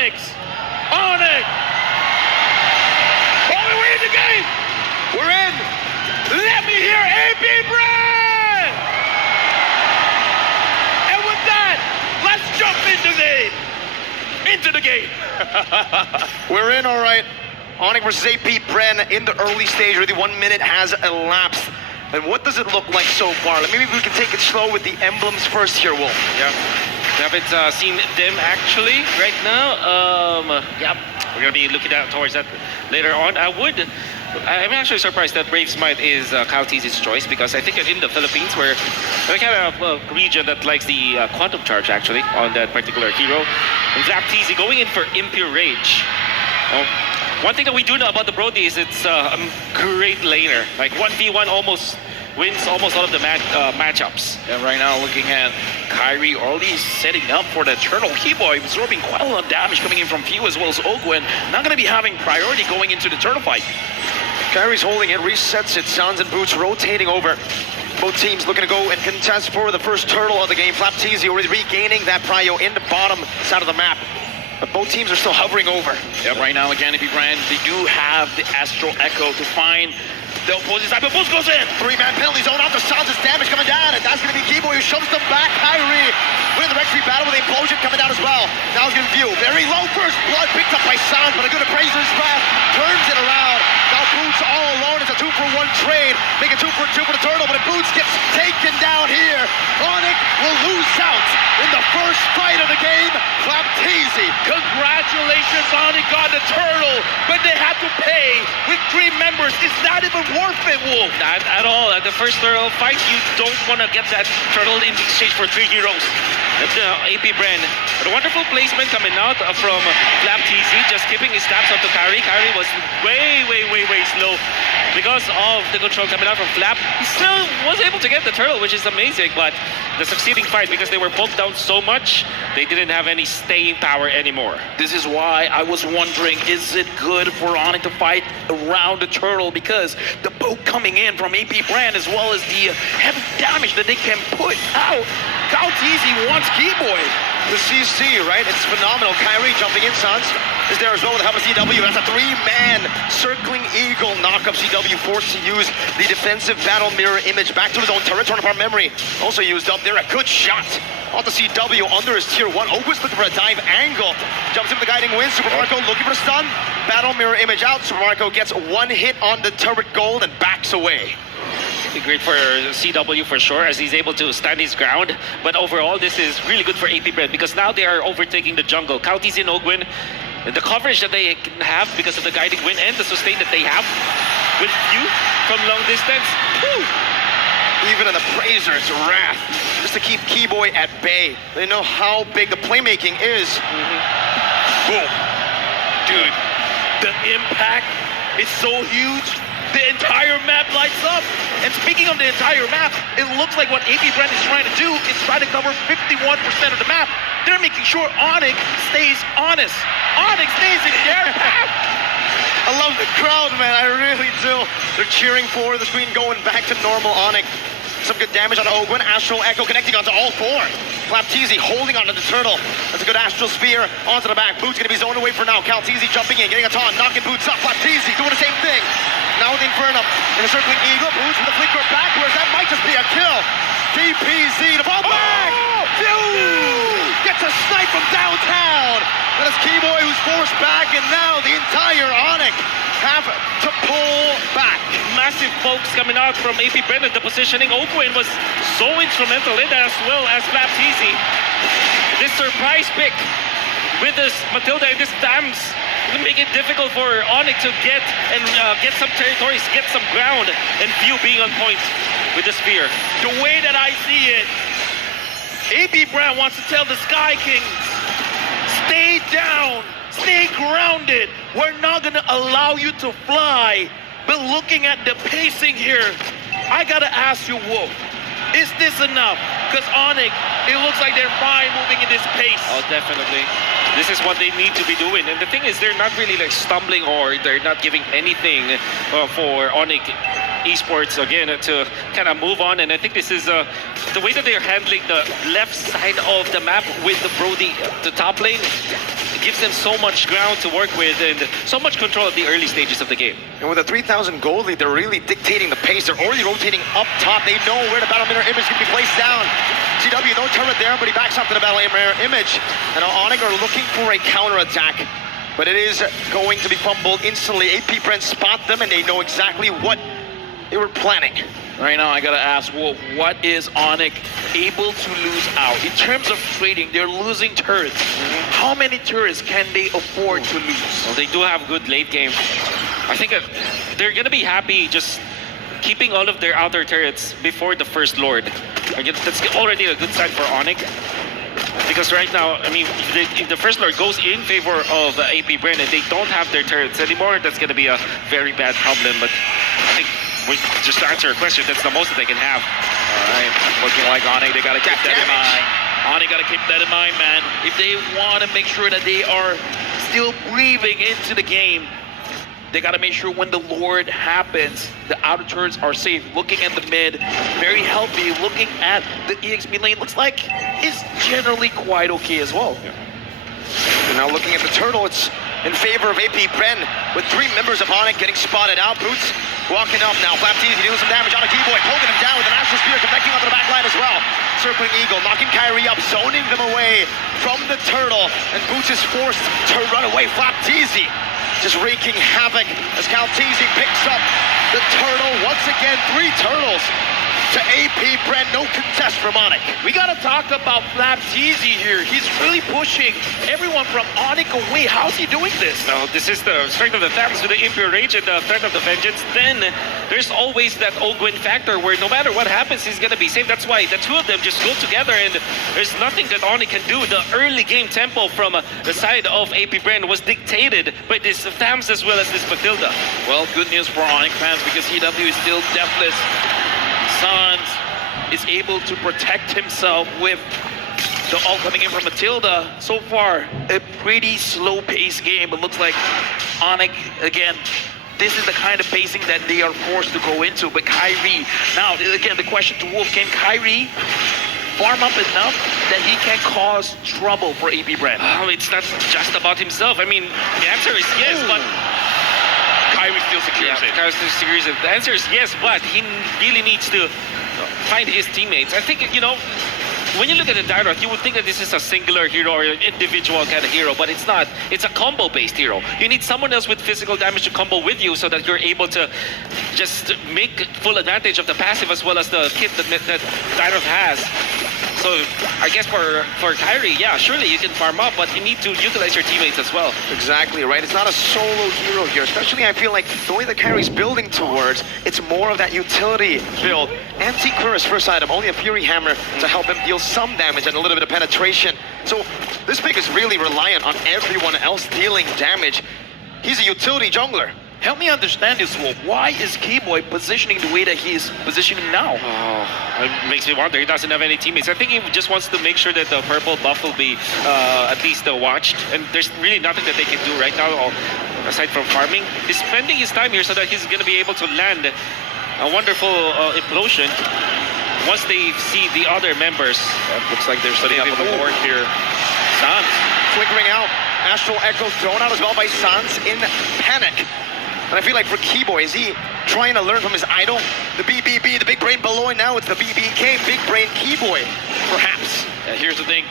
Onyx! Onyx! Oh, we're in the game! We're in! Let me hear AP Bren! And with that, let's jump into the game! We're in, all right. Onic versus AP Bren in the early stage. Already 1 minute has elapsed. And what does it look like so far? Maybe we can take it slow with the emblems first here, Wolf. Yeah. We haven't seen them actually right now. Yeah, we're gonna be looking at towards that later on. I'm actually surprised that Brave Smite is Kyle Tzi's choice, because I think in the Philippines we're kind of a region that likes the quantum charge actually on that particular hero. And Flap Tz going in for Impure Rage. One thing that we do know about the Brody is it's a great laner. Like 1v1 almost wins almost all of the matchups. And right now looking at Kyrie already setting up for the turtle. Keyboy absorbing quite a lot of damage coming in from Few as well as Ogwen. Not going to be having priority going into the turtle fight. Kyrie's holding it, resets it. Sounds and Boots rotating over. Both teams looking to go and contest for the first turtle of the game. Flap Tz already regaining that prio in the bottom side of the map. But both teams are still hovering over. Yeah, right now again, AP Bren, they do have the Astral Echo to find the opposing side, but Boots goes in. 3-man penalty zone off the Sounds, damage coming down, and that's going to be Keyboy who shoves them back. Kyrie winning the Red 3 battle with the implosion coming down as well. Now he's going to view. Very low first blood picked up by Sounds, but a good appraiser's wrath turns it around. Now Boots all alone. It's a 2-for-1 trade. Make it 2-for-2 for the turtle, but if Boots gets taken down here, Onic will lose out in the first fight of the game. Flap Tz. Congratulations, Onic on the turtle, but they had to pay with 3 members. It's not even worth it, Wolf. Not at all. At the first turtle fight, you don't want to get that turtle in exchange for 3 heroes. That's AP Bren. But a wonderful placement coming out from Flap Tz, just keeping his stabs up to Kyrie. Kyrie was way slow. Because of the control coming out from Flap, he still was able to get the turtle, which is amazing. But the succeeding fight, because they were pulled down so much, they didn't have any staying power anymore. This is why I was wondering, is it good for Onic to fight around the turtle? Because the boat coming in from AP Bren, as well as the heavy damage that they can put out. Kyle Tz wants Keyboy. The CC, right? It's phenomenal. Kyrie jumping in, Suns is there as well with the help of CW. That's a 3-man circling eagle knockup. CW forced to use the defensive battle mirror image back to his own turret. Turn of our memory also used up there. A good shot on the CW under his tier 1. Ogwen's looking for a dive angle. Jumps in with the guiding wind. Super Marco looking for a stun. Battle mirror image out. Super Marco gets 1 hit on the turret gold and backs away. Great for CW for sure, as he's able to stand his ground. But overall, this is really good for AP Bren, because now they are overtaking the jungle. Kyle Tz and Ogwen, the coverage that they can have because of the guiding wind and the sustain that they have with you from long distance. Woo! Even an appraiser's wrath, just to keep Keyboy at bay. They know how big the playmaking is. Boom. Dude, the impact is so huge. The entire map lights up. And speaking of the entire map, it looks like what AP Bren is trying to do is try to cover 51% of the map. They're making sure Onic stays honest. Onic stays in their path. I love the crowd, man. I really do. They're cheering for the screen going back to normal. Onic. Some good damage on Ogwen. Astral Echo connecting onto all 4. Flap Tz holding onto the turtle. That's a good Astral Spear onto the back. Boots gonna be zoned away for now. Kyle Tz jumping in, getting a taunt, knocking Boots up. Flap Tz doing the same thing. Now with the Inferno in a circling eagle. Boots with the flicker backwards. That might just be a kill. DPZ to fall back. Gets a snipe from downtown. That is Keyboy who's forced back, and now the entire Onic have to pull back. Massive pokes coming out from AP Bren. The positioning, Ogwen was so instrumental in that, as well as Flap Tz. This surprise pick with this Matilda and this Dams will make it difficult for Onic to get some territories, get some ground, and Few being on point with the spear. The way that I see it, AP Bren wants to tell the Sky Kings, stay down, stay grounded. We're not gonna allow you to fly. But looking at the pacing here, I gotta ask you, Wolf, is this enough? Because Onic, it looks like they're fine moving in this pace. Oh, definitely. This is what they need to be doing. And the thing is, they're not really like stumbling, or they're not giving anything for Onic Esports again to kind of move on. And I think this is the way that they're handling the left side of the map with the Brody, the top lane. gives them so much ground to work with and so much control at the early stages of the game. And with a 3,000 gold lead, they're really dictating the pace. They're already rotating up top. They know where the battle mirror image can be placed down. GW, no turret there, but he backs up to the battle mirror image. And Onic are looking for a counterattack, but it is going to be fumbled instantly. AP Bren spot them, and they know exactly what they were planning. Right now, I gotta ask, well, what is Onic able to lose out? In terms of trading, they're losing turrets. How many turrets can they afford to lose? Well, they do have good late game. I think they're gonna be happy just keeping all of their outer turrets before the first Lord. I guess that's already a good sign for Onic. Because right now, I mean, if the first Lord goes in favor of AP Bren and they don't have their turrets anymore, that's gonna be a very bad problem. But I think, just to answer your question, that's the most that they can have. All right, looking like Onic, they gotta keep that in mind. Onic gotta keep that in mind, man. If they want to make sure that they are still breathing into the game, they gotta make sure when the Lord happens, the outer turrets are safe. Looking at the mid, very healthy. Looking at the EXP lane, looks like it's generally quite okay as well. And now looking at the turtle, it's in favor of AP Bren, with 3 members of Onic getting spotted out. Boots walking up now. Flapteasy dealing some damage on a Keyboy, poking him down with an Astral Spear, connecting onto the back line as well. Circling Eagle, knocking Kyrie up, zoning them away from the turtle, and Boots is forced to run away. Flapteasy just wreaking havoc as Calteasy picks up the turtle. Once again, 3 turtles to AP Bren, no contest from Onic. We gotta talk about Flapteasy here. He's really pushing everyone from Onic away. How's he doing this? No, this is the strength of the Thames with the Impure Rage and the threat of the Vengeance. Then there's always that Ogwin factor where no matter what happens, he's gonna be safe. That's why the 2 of them just go together and there's nothing that Onic can do. The early game tempo from the side of AP Bren was dictated by this Thames as well as this Matilda. Well, good news for Onic fans because EW is still deathless. Sans is able to protect himself with the ult coming in from Matilda. So far, a pretty slow-paced game, but looks like Onic, again, this is the kind of pacing that they are forced to go into. But Kyrie, now, again, the question to Wolf, can Kyrie farm up enough that he can cause trouble for AP Bren? Oh, it's not just about himself. I mean, the answer is yes, but Kyrie still secures it. Kyrie still secures it. The answer is yes, but he really needs to find his teammates. I think, you know, when you look at the Dyroth, you would think that this is a singular hero or an individual kind of hero, but it's not. It's a combo-based hero. You need someone else with physical damage to combo with you so that you're able to just make full advantage of the passive as well as the kit that Dyroth has. So I guess for Kyrie, yeah, surely you can farm up, but you need to utilize your teammates as well. Exactly, right? It's not a solo hero here, especially I feel like the way that Kyrie's building towards, it's more of that utility build. Anti-Cuira's first item, only a Fury Hammer to help him deal some damage and a little bit of penetration. So this pick is really reliant on everyone else dealing damage. He's a utility jungler. Help me understand this, Wolf. Why is Keyboy positioning the way that he is positioning now? Oh, it makes me wonder. He doesn't have any teammates. I think he just wants to make sure that the purple buff will be at least watched. And there's really nothing that they can do right now aside from farming. He's spending his time here so that he's going to be able to land a wonderful implosion once they see the other members. Looks like they're setting up on the board here. Sans Flickering out. Astral Echo thrown out as well by Sans in panic. And I feel like for Keyboy, is he trying to learn from his idol? The BBB, the Big Brain below, and now it's the BBK, Big Brain Keyboy, perhaps. Here's the thing,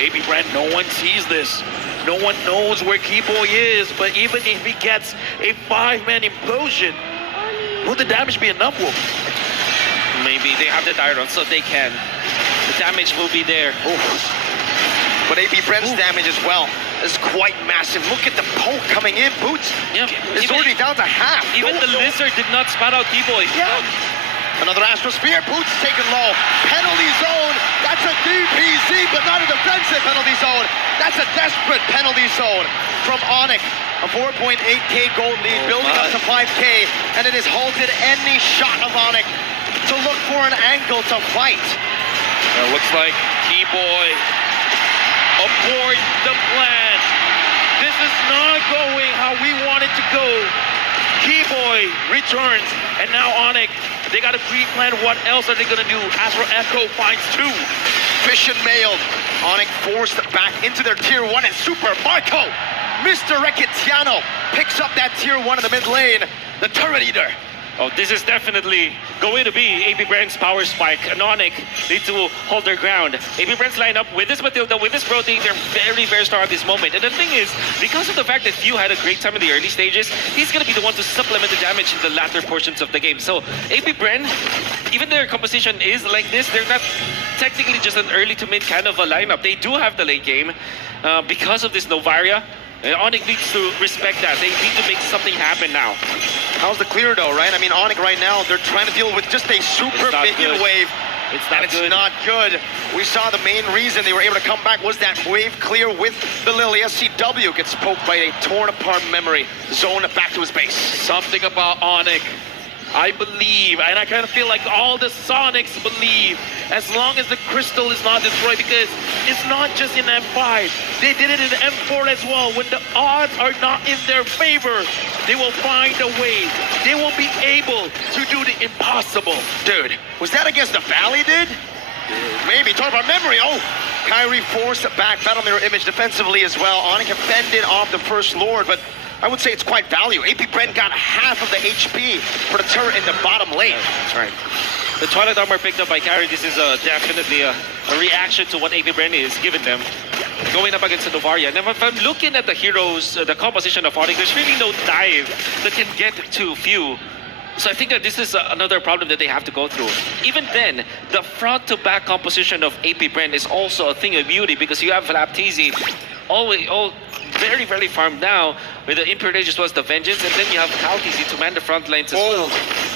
AP Bren, no one sees this. No one knows where Keyboy is, but even if he gets a 5-man implosion, will the damage be enough, Wolf? Maybe they have the Dyron, so they can. The damage will be there. But AP Bren's damage as well is quite massive. Look at the poke coming in, Boots. Yeah, it's already down to half. Even the Lizard did not spot out Keyboy. Yeah. Another Astral Spear, Boots taken low. Penalty zone, that's a DPZ, but not a defensive penalty zone. That's a desperate penalty zone from Onic. A 4.8k gold lead, building up to 5k, and it has halted any shot of Onic to look for an angle to fight. It looks like Keyboy abort the plan. This is not going how we want it to go. Keyboy returns, and now Onic, they got to pre-plan what else are they going to do. Astral Echo finds 2. Mission mailed. Onic forced back into their tier 1 and Super Marco. Mr. Recchitiano picks up that tier 1 in the mid lane. The turret eater. Oh, this is definitely going to be AP Bren's power spike. And Onic need to hold their ground. AP Bren's lineup with this Matilda, with this Brody, they're very, very strong at this moment. And the thing is, because of the fact that Few had a great time in the early stages, he's going to be the one to supplement the damage in the latter portions of the game. So AP Bren, even their composition is like this, they're not technically just an early to mid kind of a lineup. They do have the late game because of this Novaria. Onic needs to respect that. They need to make something happen now. How's the clear though, right? I mean, Onic right now, they're trying to deal with just a super minion wave. It's not and good. It's not good. We saw the main reason they were able to come back was that wave clear with the Lily. SCW gets poked by a torn apart memory. Zone back to his base. Something about Onic. I believe, and I kind of feel like all the Sonics believe, as long as the crystal is not destroyed, because it's not just in M5. They did it in M4 as well. When the odds are not in their favor, they will find a way. They will be able to do the impossible. Dude, was that against the Valley, dude? Maybe. Talk about memory. Oh, Kyrie forced back battle mirror image defensively as well. Onic have fended off the first Lord, but I would say it's quite value. AP Bren got half of the HP for the turret in the bottom lane. That's right. The Twilight Armor picked up by Carry, this is definitely a reaction to what AP Bren is giving them. Going up against the Novaria. Now, if I'm looking at the heroes, the composition of Onic, there's really no dive that can get to Few. So I think that this is another problem that they have to go through. Even then, the front-to-back composition of AP Bren is also a thing of beauty because you have Lapteezy all very, very farmed now with the Imperial Age as well as the Vengeance, and then you have Kaltizi to man the front lanes as well.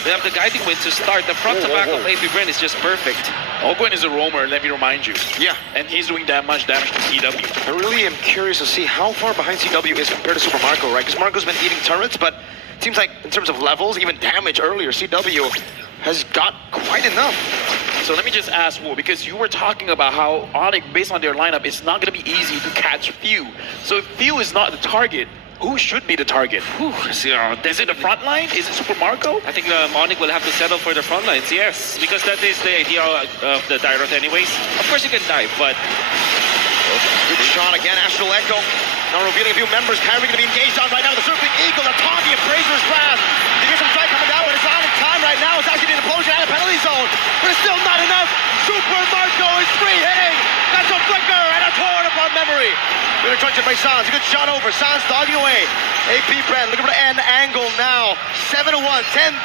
They have the Guiding Wind to start. The front-to-back of AP Bren is just perfect. Ogwen is a roamer, let me remind you. Yeah. And he's doing that much damage to CW. I really am curious to see how far behind CW is compared to Super Marco, right? Because Marco's been eating turrets, but it seems like in terms of levels, even damage earlier, CW has got quite enough. So let me just ask, Wu, because you were talking about how Onic, based on their lineup, it's not going to be easy to catch Few. So if Few is not the target, who should be the target? Is it the front line? Is it Super Marco? I think Onic will have to settle for the front lines, yes, because that is the idea of the Dyrot anyways. Of course you can dive, but... Good shot again, Astral Echo. Now revealing a few members. Kyrie going to be engaged on right now. The Surfing Eagle, the Taunty, Appraiser's Wrath. You get some strike coming down, but it's on in time right now. It's actually an implosion out of penalty zone, but it's still not enough. Super Marco is free hitting. That's a flicker and a torn apart memory. Good attraction by Sans. A good shot over. Sans dogging away. AP Bren looking for the end angle now. 7-1, 10,000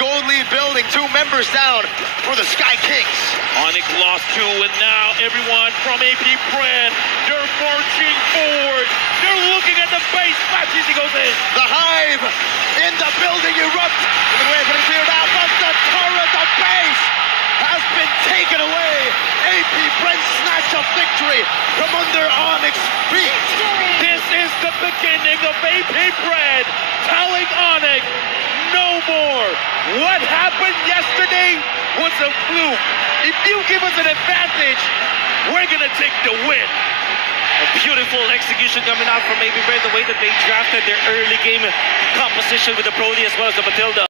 gold lead building. 2 members down for the Sky Kings. Onic lost 2, and now everyone from AP Bren, they're marching forward. They're looking at the base. Lapteezy goes in. The Hive in the building erupt. The way it's been cleared out, but the turret, the base, has been taken away. AP Bren snatch a victory from under Onyx's feet. This is the beginning of AP Bren telling Onic no more. What happened yesterday was a fluke. If you give us an advantage, we're gonna take the win. A beautiful execution coming out from AP Bren, the way that they drafted their early game composition with the Brody as well as the Matilda.